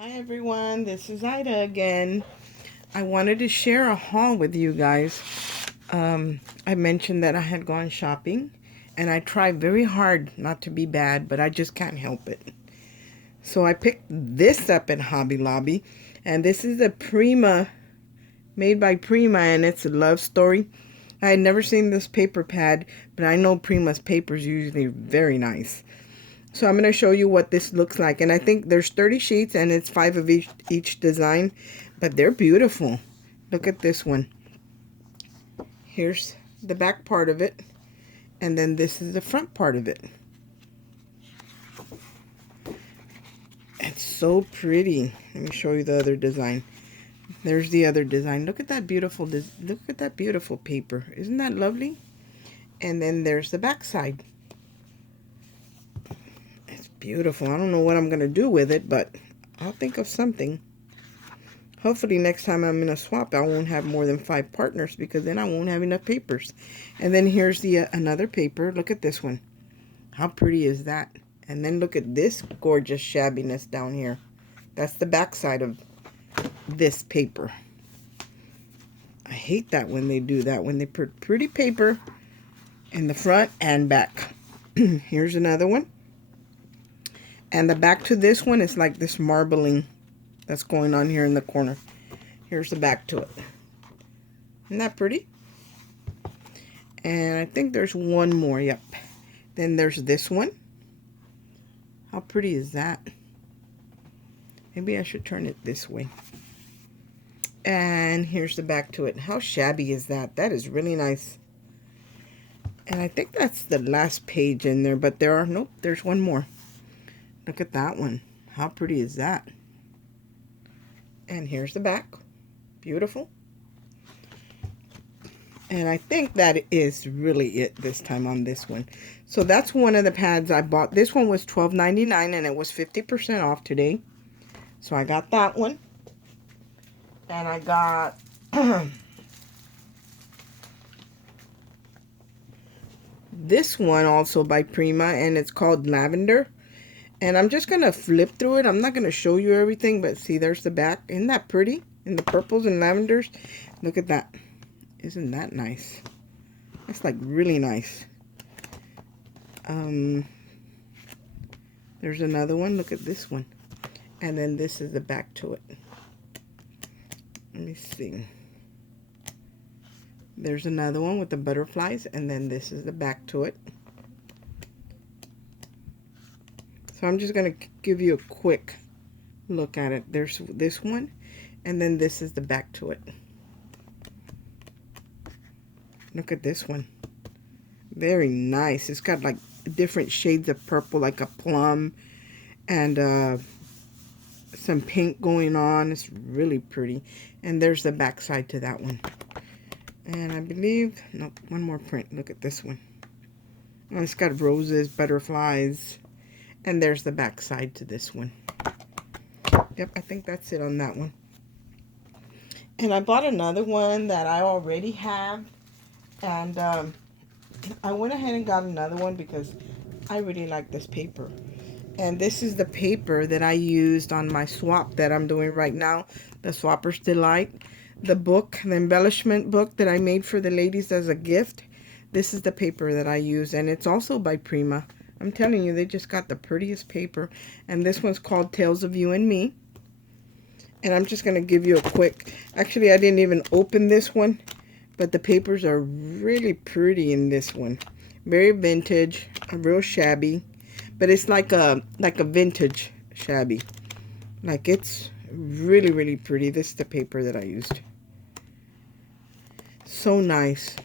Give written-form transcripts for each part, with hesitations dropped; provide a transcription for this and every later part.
Hi everyone, this is Ida again. I wanted to share a haul with you guys. I mentioned that I had gone shopping and I tried very hard not to be bad, but I just can't help it. So I picked this up at Hobby Lobby, and this is a Prima, made by Prima, and it's a love story. I had never seen this paper pad, but I know Prima's paper is usually very nice. So I'm going to show you what this looks like. And I think there's 30 sheets and it's 5 of each design. But they're beautiful. Look at this one. Here's the back part of it. And then this is the front part of it. It's so pretty. Let me show you the other design. There's the other design. Look at that beautiful paper. Isn't that lovely? And then there's the back side. It's beautiful. I don't know what I'm going to do with it, but I'll think of something. Hopefully next time I'm in a swap, I won't have more than 5 partners, because then I won't have enough papers. And then here's the another paper. Look at this one. How pretty is that? And then look at this gorgeous shabbiness down here. That's the back side of this paper. I hate that when they do that, when they put pretty paper in the front and back. Here's another one. And the back to this one is like this marbling that's going on here in the corner. Here's the back to it. Isn't that pretty? And I think there's one more. Yep. Then there's this one. How pretty is that? Maybe I should turn it this way. And here's the back to it. How shabby is that? That is really nice. And I think that's the last page in there, but nope, there's one more. Look at that one. How pretty is that? And here's the back. Beautiful. And I think that is really it this time on this one. So that's one of the pads I bought. This one was $12.99 and it was 50% off today. So I got that one. And I got this one also by Prima, and it's called Lavender. And I'm just going to flip through it. I'm not going to show you everything, but see, there's the back. Isn't that pretty? In the purples and lavenders. Look at that. Isn't that nice? That's like really nice. There's another one. Look at this one. And then this is the back to it. Let me see. There's another one with the butterflies, and then this is the back to it. So I'm just going to give you a quick look at it. There's this one, and then this is the back to it. Look at this one. Very nice. It's got like different shades of purple, like a plum, and some pink going on. It's really pretty. And there's the back side to that one. And I believe, nope, one more print. Look at this one. Oh, it's got roses, butterflies, and there's the back side to this one. Yep, I think that's it on that one. And I bought another one that I already have, and I went ahead and got another one because I really like this paper. And this is the paper that I used on my swap that I'm doing right now, the Swapper's Delight. The book, the embellishment book that I made for the ladies as a gift. This is the paper that I use, and it's also by Prima. I'm telling you, they just got the prettiest paper. And this one's called Tales of You and Me. And I'm just going to give you a quick... Actually, I didn't even open this one, but the papers are really pretty in this one. Very vintage, real shabby. But it's like a vintage shabby. Like, it's really, really pretty. This is the paper that I used. So nice.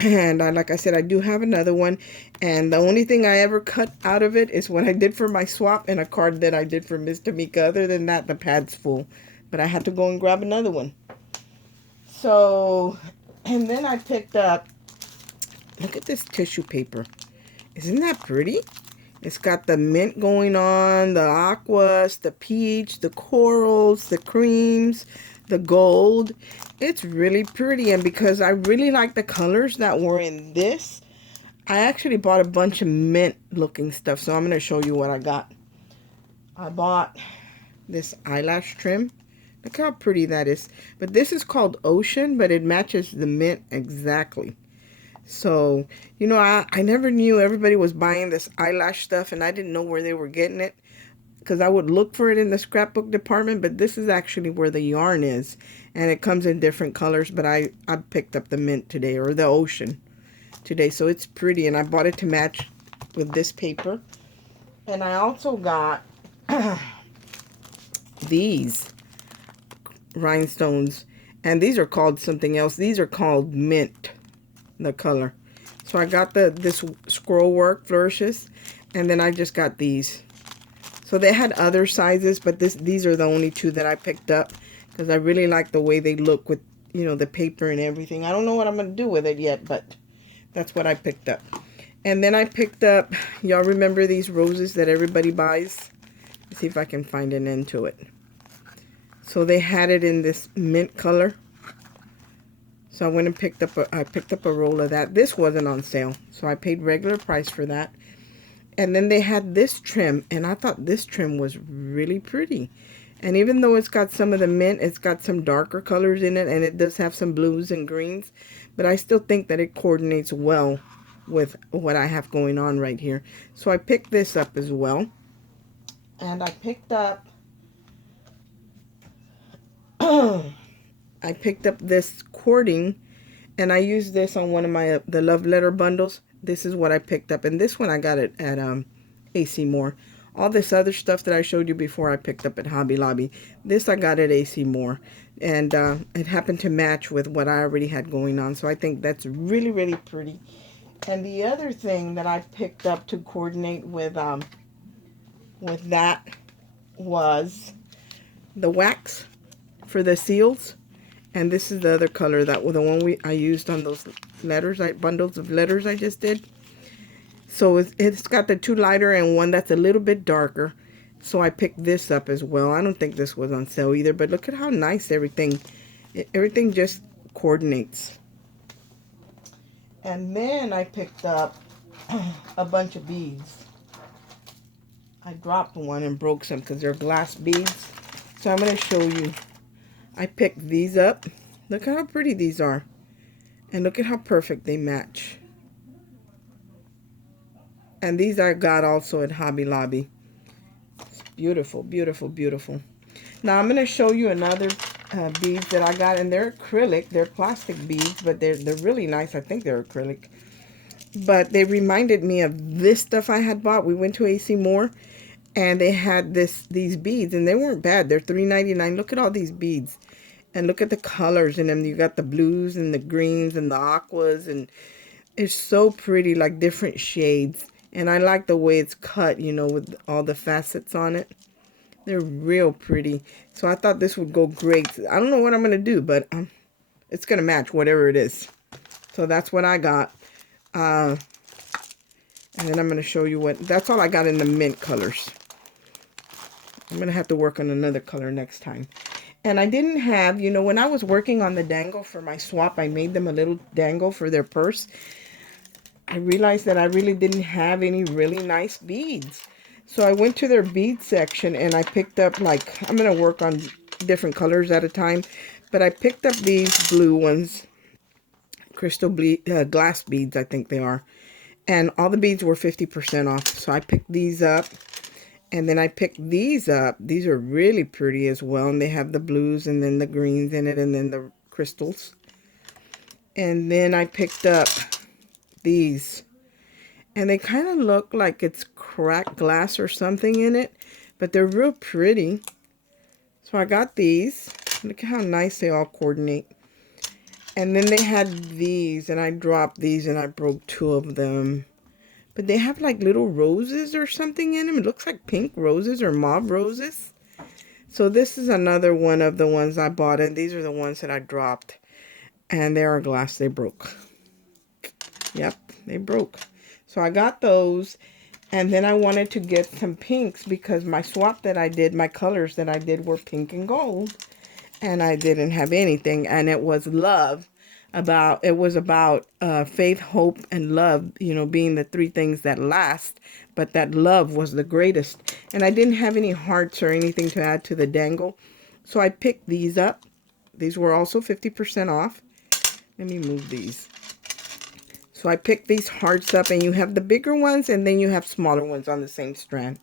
And like I said, I do have another one. And the only thing I ever cut out of it is what I did for my swap and a card that I did for Miss Tamika. Other than that, the pad's full. But I had to go and grab another one. So, and then I picked up, look at this tissue paper. Isn't that pretty? It's got the mint going on, the aquas, the peach, the corals, the creams, the gold. It's really pretty, and because I really like the colors that were in this, I actually bought a bunch of mint looking stuff. So I'm going to show you what I got. I bought this eyelash trim. Look how pretty that is. But this is called Ocean, but it matches the mint exactly. So, you know, I never knew everybody was buying this eyelash stuff, and I didn't know where they were getting it, because I would look for it in the scrapbook department, but this is actually where the yarn is, and it comes in different colors. But I picked up the mint today, or the Ocean today, so it's pretty, and I bought it to match with this paper. And I also got these rhinestones, and these are called something else. These are called mint, the color. So I got this scroll work flourishes, and then I just got these. So they had other sizes, but these are the only two that I picked up because I really like the way they look with, you know, the paper and everything. I don't know what I'm going to do with it yet, but that's what I picked up. And then I picked up, y'all remember these roses that everybody buys? Let's see if I can find an end to it. So they had it in this mint color. So I went and picked up a roll of that. This wasn't on sale, so I paid regular price for that. And then they had this trim, and I thought this trim was really pretty. And even though it's got some of the mint, it's got some darker colors in it, and it does have some blues and greens. But I still think that it coordinates well with what I have going on right here. So I picked this up as well. And I picked up I picked up this cording, and I used this on one of my the love letter bundles. This is what I picked up, and this one I got it at AC Moore. All this other stuff that I showed you before I picked up at Hobby Lobby. This I got at AC Moore, and it happened to match with what I already had going on, so I think that's really, really pretty. And the other thing that I picked up to coordinate with that was the wax for the seals. And this is the other color, that was the one I used on those letters, bundles of letters I just did. So it's got the two lighter and one that's a little bit darker. So I picked this up as well. I don't think this was on sale either, but look at how nice everything just coordinates. And then I picked up a bunch of beads. I dropped one and broke some because they're glass beads. So I'm going to show you. I picked these up. Look at how pretty these are. And look at how perfect they match. And these I got also at Hobby Lobby. It's beautiful, beautiful, beautiful. Now I'm going to show you another beads that I got. And they're acrylic. They're plastic beads, but they're really nice. I think they're acrylic. But they reminded me of this stuff I had bought. We went to AC Moore, and they had these beads, and they weren't bad. They're $3.99. Look at all these beads. And look at the colors in them. You got the blues and the greens and the aquas, and it's so pretty, like different shades. And I like the way it's cut, you know, with all the facets on it. They're real pretty. So I thought this would go great. I don't know what I'm going to do, but it's going to match whatever it is. So that's what I got. And then I'm going to show you that's all I got in the mint colors. I'm going to have to work on another color next time. And I didn't have, you know, when I was working on the dangle for my swap, I made them a little dangle for their purse. I realized that I really didn't have any really nice beads. So I went to their bead section and I picked up, like, I'm going to work on different colors at a time. But I picked up these blue ones, crystal glass beads, I think they are. And all the beads were 50% off. So I picked these up. And then I picked these up. These are really pretty as well. And they have the blues and then the greens in it and then the crystals. And then I picked up these. And they kind of look like it's cracked glass or something in it. But they're real pretty. So I got these. Look at how nice they all coordinate. And then they had these. And I dropped these and I broke two of them. But they have like little roses or something in them. It looks like pink roses or mauve roses. So this is another one of the ones I bought. And these are the ones that I dropped. And they are glass. They broke. Yep, they broke. So I got those. And then I wanted to get some pinks because my swap that I did, my colors that I did were pink and gold. And I didn't have anything. And it was love. it was about faith, hope, and love, you know, being the three things that last, but that love was the greatest. And I didn't have any hearts or anything to add to the dangle, so I picked these up. These were also 50% off. Let me move these. So I picked these hearts up, and you have the bigger ones, and then you have smaller ones on the same strand.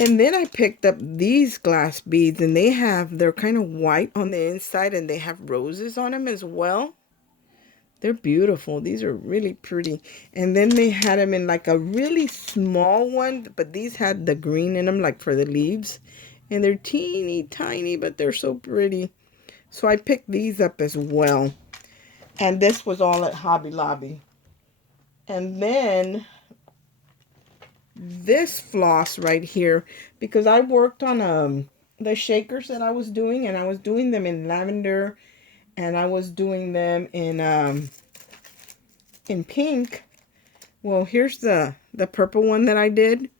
And then I picked up these glass beads, and they're kind of white on the inside, and they have roses on them as well. They're beautiful. These are really pretty. And then they had them in like a really small one, but these had the green in them, like for the leaves. And they're teeny tiny, but they're so pretty. So I picked these up as well. And this was all at Hobby Lobby. And then this floss right here, because I worked on the shakers that I was doing, and I was doing them in lavender, and I was doing them in pink. Well, here's the purple one that I did,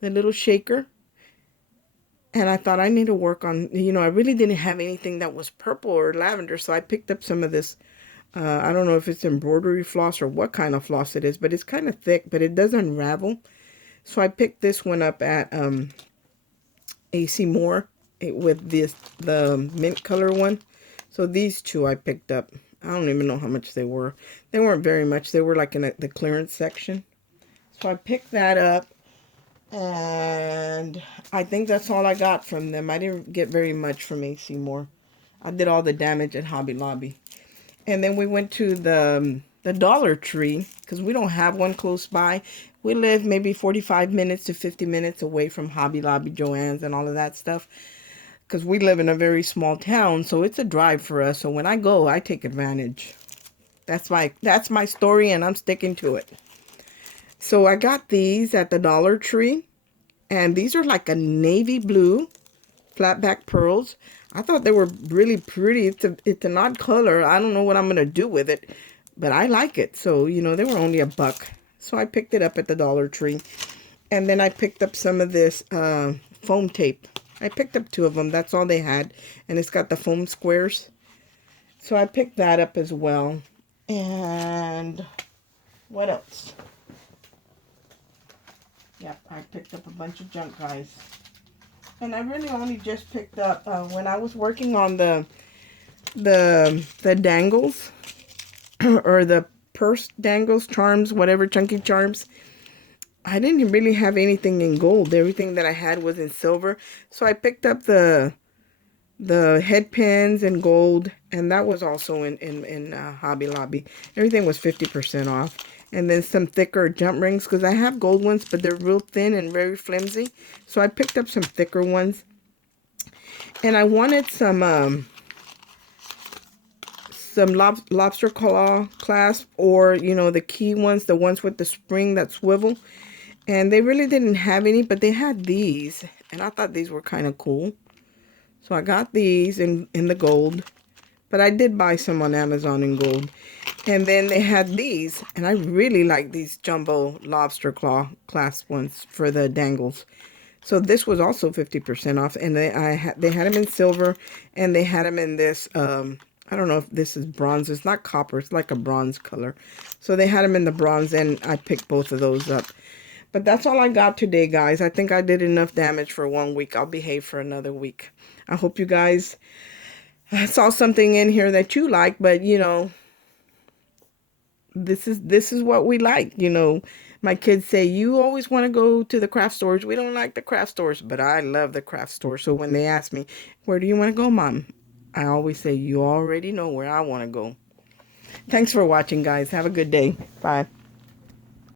the little shaker. And I thought I need to work on, you know, I really didn't have anything that was purple or lavender, so I picked up some of this. I don't know if it's embroidery floss or what kind of floss it is, but it's kind of thick, but it does unravel. So I picked this one up at AC Moore with the mint color one. So these two I picked up. I don't even know how much they were. They weren't very much. They were like in the clearance section. So I picked that up, and I think that's all I got from them. I didn't get very much from AC Moore. I did all the damage at Hobby Lobby. And then we went to the Dollar Tree, because we don't have one close by. We live maybe 45 minutes to 50 minutes away from Hobby Lobby, Joann's, and all of that stuff. Because we live in a very small town, so it's a drive for us. So when I go, I take advantage. That's my story, and I'm sticking to it. So I got these at the Dollar Tree, and these are like a navy blue flat back pearls. I thought they were really pretty. It's an odd color. I don't know what I'm gonna do with it, but I like it. So, you know, they were only $1. So I picked it up at the Dollar Tree. And then I picked up some of this foam tape. I picked up 2 of them. That's all they had. And it's got the foam squares. So I picked that up as well. And what else? Yep, I picked up a bunch of junk, guys. And I really only just picked up when I was working on the dangles or the purse dangles, charms, whatever, chunky charms. I didn't really have anything in gold. Everything that I had was in silver. So I picked up the head pins in gold, and that was also in Hobby Lobby. Everything was 50% off. And then some thicker jump rings, because I have gold ones, but they're real thin and very flimsy. So I picked up some thicker ones. And I wanted some lobster claw clasp, or, you know, the key ones, the ones with the spring that swivel. And they really didn't have any, but they had these. And I thought these were kind of cool. So I got these in the gold. But I did buy some on Amazon in gold. And then they had these. And I really like these jumbo lobster claw clasp ones for the dangles. So this was also 50% off. And they had them in silver. And they had them in this, I don't know if this is bronze. It's not copper. It's like a bronze color. So they had them in the bronze. And I picked both of those up. But that's all I got today, guys. I think I did enough damage for 1 week. I'll behave for another week. I hope you guys saw something in here that you like, but, you know, this is what we like. You know, my kids say, you always want to go to the craft stores. We don't like the craft stores, but I love the craft store. So when they ask me, where do you want to go, Mom? I always say, you already know where I want to go. Thanks for watching, guys. Have a good day. Bye.